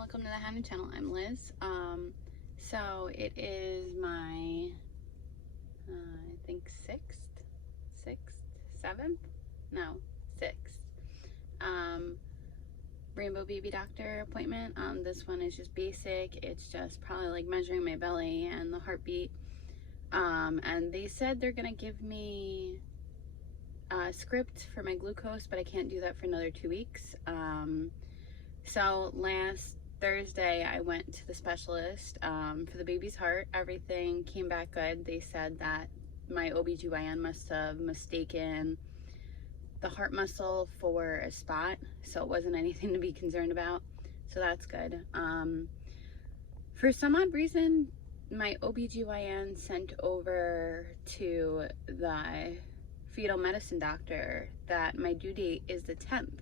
welcome to the Hannah channel. I'm Liz. So it is my, I think sixth, Rainbow Baby Doctor appointment. This one is just basic. It's just probably like measuring my belly and the heartbeat. And they said they're gonna give me a script for my glucose, but I can't do that for another 2 weeks. So last Thursday I went to the specialist for the baby's heart. Everything came back good. They said that my OBGYN must have mistaken the heart muscle for a spot, so it wasn't anything to be concerned about. So that's good. For some odd reason, my OBGYN sent over to the fetal medicine doctor that my due date is the 10th.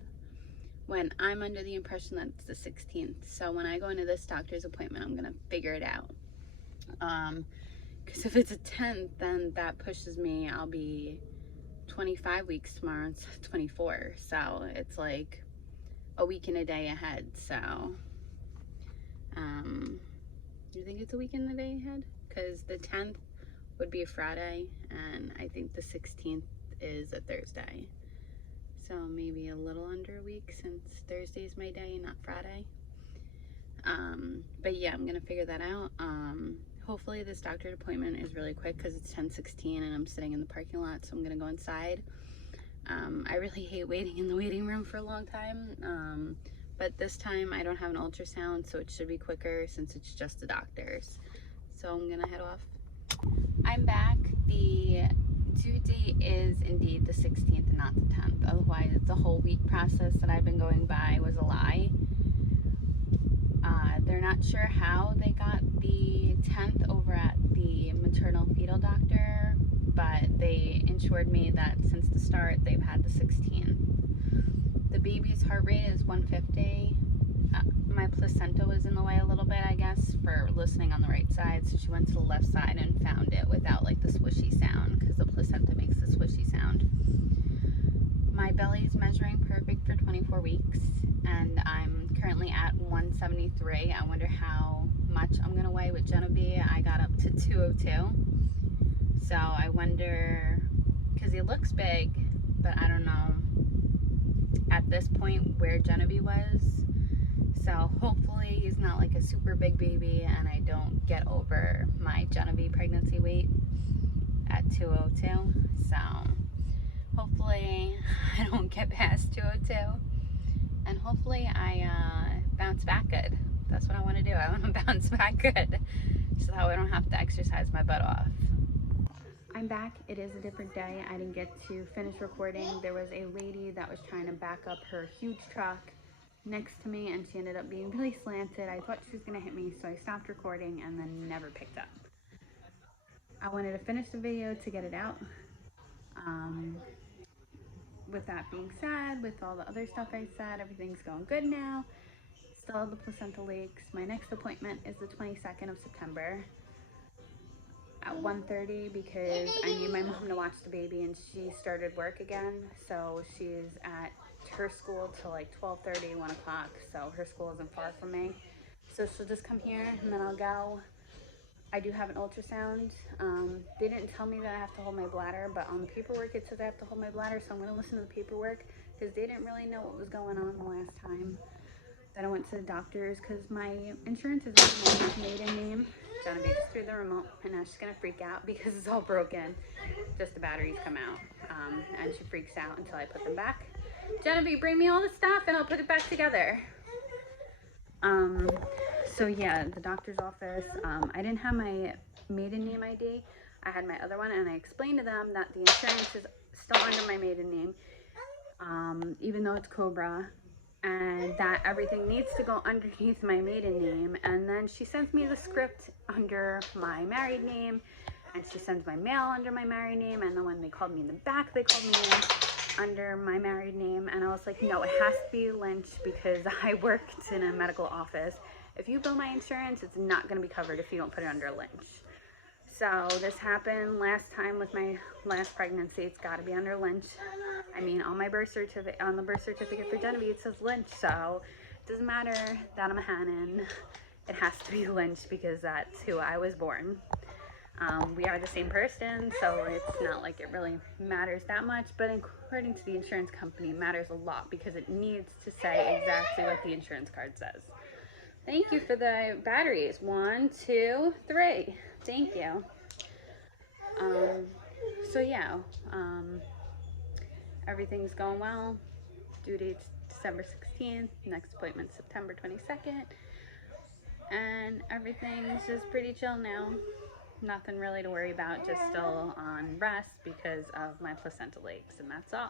When I'm under the impression that it's the 16th. So when I go into this doctor's appointment, I'm gonna figure it out. Because if it's a 10th, then that pushes me, I'll be 25 weeks tomorrow, it's 24. So it's like a week and a day ahead. So, do you think it's a week and a day ahead? Because the 10th would be a Friday, and I think the 16th is a Thursday. So maybe a little under a week, since Thursday is my day and not Friday. But yeah, I'm gonna figure that out. Hopefully this doctor's appointment is really quick because it's 10:16 and I'm sitting in the parking lot, so I'm gonna go inside. I really hate waiting in the waiting room for a long time. But this time I don't have an ultrasound, so it should be quicker since it's just the doctor's. So I'm gonna head off. I'm back. The due date is indeed the 16th and not the 10th. Otherwise, the whole week process that I've been going by was a lie. They're not sure how they got the 10th over at the maternal fetal doctor, but they assured me that since the start, they've had the 16th. The baby's heart rate is 150. My placenta was in the way a little bit, I guess, for listening on the right side, so she went to the left side and found it without like the swishy sound, because the placenta makes the swishy sound. My belly is measuring perfect for 24 weeks, and I'm currently at 173. I wonder how much I'm gonna weigh with Genevieve. I got up to 202, so I wonder, because he looks big, but I don't know at this point where Genevieve was. So hopefully he's not like a super big baby and I don't get over my Genevieve pregnancy weight at 202. So hopefully I don't get past 202, and hopefully I bounce back good. That's what I want to do. I want to bounce back good so that way I don't have to exercise my butt off. I'm back. It is a different day. I didn't get to finish recording. There was a lady that was trying to back up her huge truck next to me, and she ended up being really slanted. I thought she was gonna hit me, so I stopped recording and then never picked up. I wanted to finish the video to get it out. With that being said, with all the other stuff I said, everything's going good now. Still have the placenta leaks. My next appointment is the 22nd of September at 1:30 because I need my mom to watch the baby, and she started work again, so she's at her school till like 12:30, 1 o'clock, so her school isn't far from me. So she'll just come here and then I'll go. I do have an ultrasound. They didn't tell me that I have to hold my bladder, but on the paperwork it says I have to hold my bladder, so I'm going to listen to the paperwork because they didn't really know what was going on the last time that I went to the doctors, because my insurance is under my maiden name. Genevieve just threw the remote, and now she's going to freak out because it's all broken. Just the batteries come out, and she freaks out until I put them back. Genevieve, bring me all the stuff and I'll put it back together. So yeah, the doctor's office, I didn't have my maiden name ID. I had my other one, and I explained to them that the insurance is still under my maiden name, even though it's Cobra, and that everything needs to go underneath my maiden name. And then she sends me the script under my married name, and she sends my mail under my married name, and then when they called me in the back, they called me in under my married name. And I was like, no, it has to be Lynch because I worked in a medical office. If you bill my insurance, it's not going to be covered if you don't put it under Lynch. So this happened last time with my last pregnancy. It's got to be under Lynch. I mean, on my birth certificate, on the birth certificate for Genevieve, it says Lynch, so doesn't matter that I'm a Hannon. It has to be Lynch because that's who I was born. We are the same person, so it's not like it really matters that much, but according to the insurance company, it matters a lot because it needs to say exactly what the insurance card says. Thank you for the batteries. 1, 2, 3. Thank you. So yeah, everything's going well. Due date's December 16th, next appointment September 22nd, and everything's just pretty chill now. Nothing really to worry about, just still on rest because of my placental leaks, and that's all.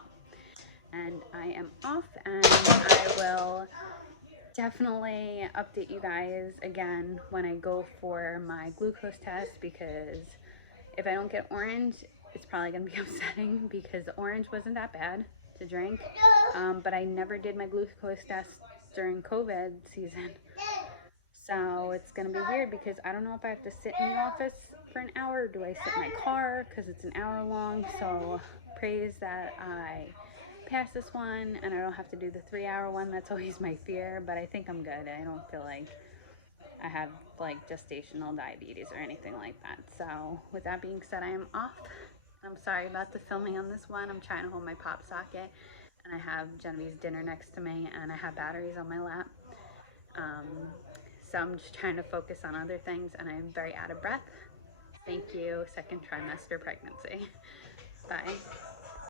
And I am off, and I will definitely update you guys again when I go for my glucose test, because if I don't get orange, it's probably going to be upsetting because the orange wasn't that bad to drink. But I never did my glucose test during COVID season. So it's going to be weird because I don't know if I have to sit in the office for an hour or do I sit in my car because it's an hour long. So praise that I pass this one and I don't have to do the 3-hour one. That's always my fear, but I think I'm good. I don't feel like I have like gestational diabetes or anything like that. So with that being said, I am off. I'm sorry about the filming on this one. I'm trying to hold my pop socket and I have Genevieve's dinner next to me and I have batteries on my lap. So I'm just trying to focus on other things and I'm very out of breath. Thank you. Second trimester pregnancy. Bye.